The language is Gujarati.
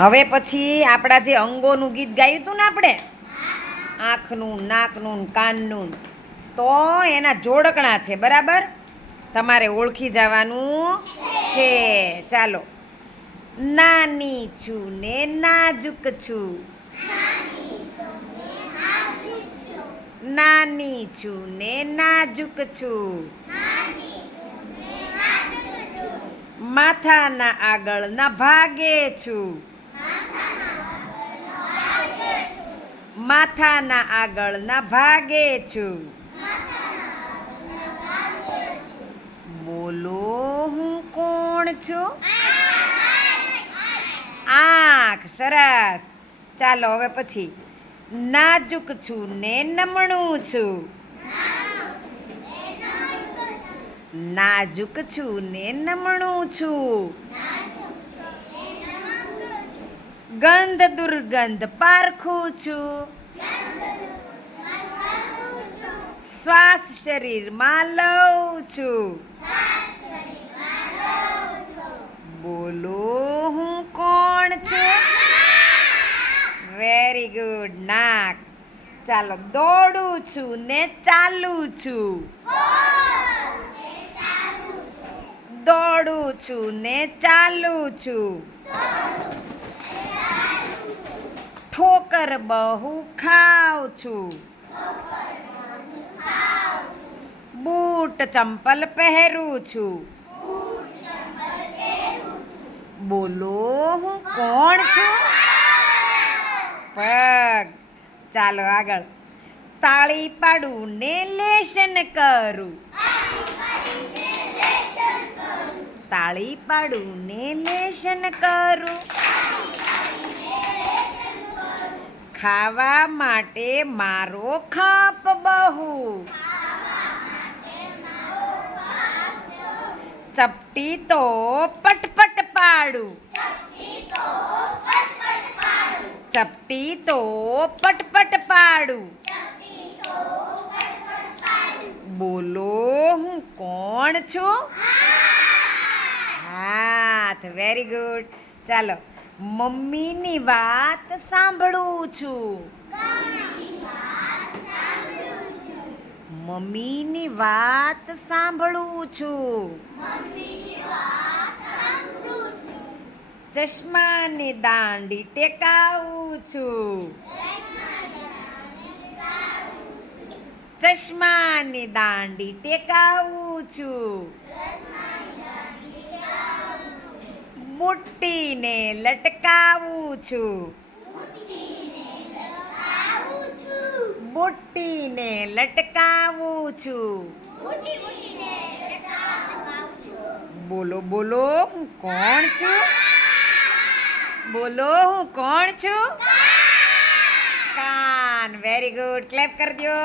હવે પછી આપણા જે અંગોનું ગીત ગાયું હતું ને આપણે? આંખનું, નાકનું કાનનું તો એના જોડકણા છે, બરાબર? તમારે ઓળખી જવાનું છે. ચાલો. નાની છું ને નાજુક છું. નાની છું ને નાજુક છું. માથાના આગળના ભાગે છું. માથાના આગળના ભાગે છું. બોલો, હું કોણ છું? આંખ સરસ. ચાલો, હવે પછી. નાજુક છું ને નમણું છું. નાજુક છું ને નમણું છું. ગંધ દુર્ગંધ પારખું છું. શ્વાસ શરીરમાં લઉં છું. બોલો, હું કોણ છું? વેરી ગુડ નાક. ચાલો, દોડું છું ને ચાલું છું. દોડું છું ને ચાલું છું. ઠોકર બહુ ખાઉં છું. બૂટ ચંપલ પહેરું છું. બોલો, હું કોણ છું? પગ, ચાલો આગળ. તાળી પાડું ને લેશન કરું. તાળી પાડું ને લેશન કરું. ખાવા માટે મારો ખપ બહુ. ચપટી તો પટપટ પાડું. ચપટી તો પટપટ પાડું. બોલો હું કોણ છું? હાથ વેરી ગુડ ચાલો. મમ્મીની વાત સાંભળું છું. મમ્મીની વાત સાંભળું છું. ચશ્માની દાંડી ટેકાવું છું. ચશ્માની દાંડી ટેકાવું છું. બુટ્ટીને લટકાવું છું. બુટ્ટીને લટકાવું છું. બોલો બોલો, હું કોણ છું? બોલો, હું કોણ છું? કાન. વેરી ગુડ ક્લેપ કરી દો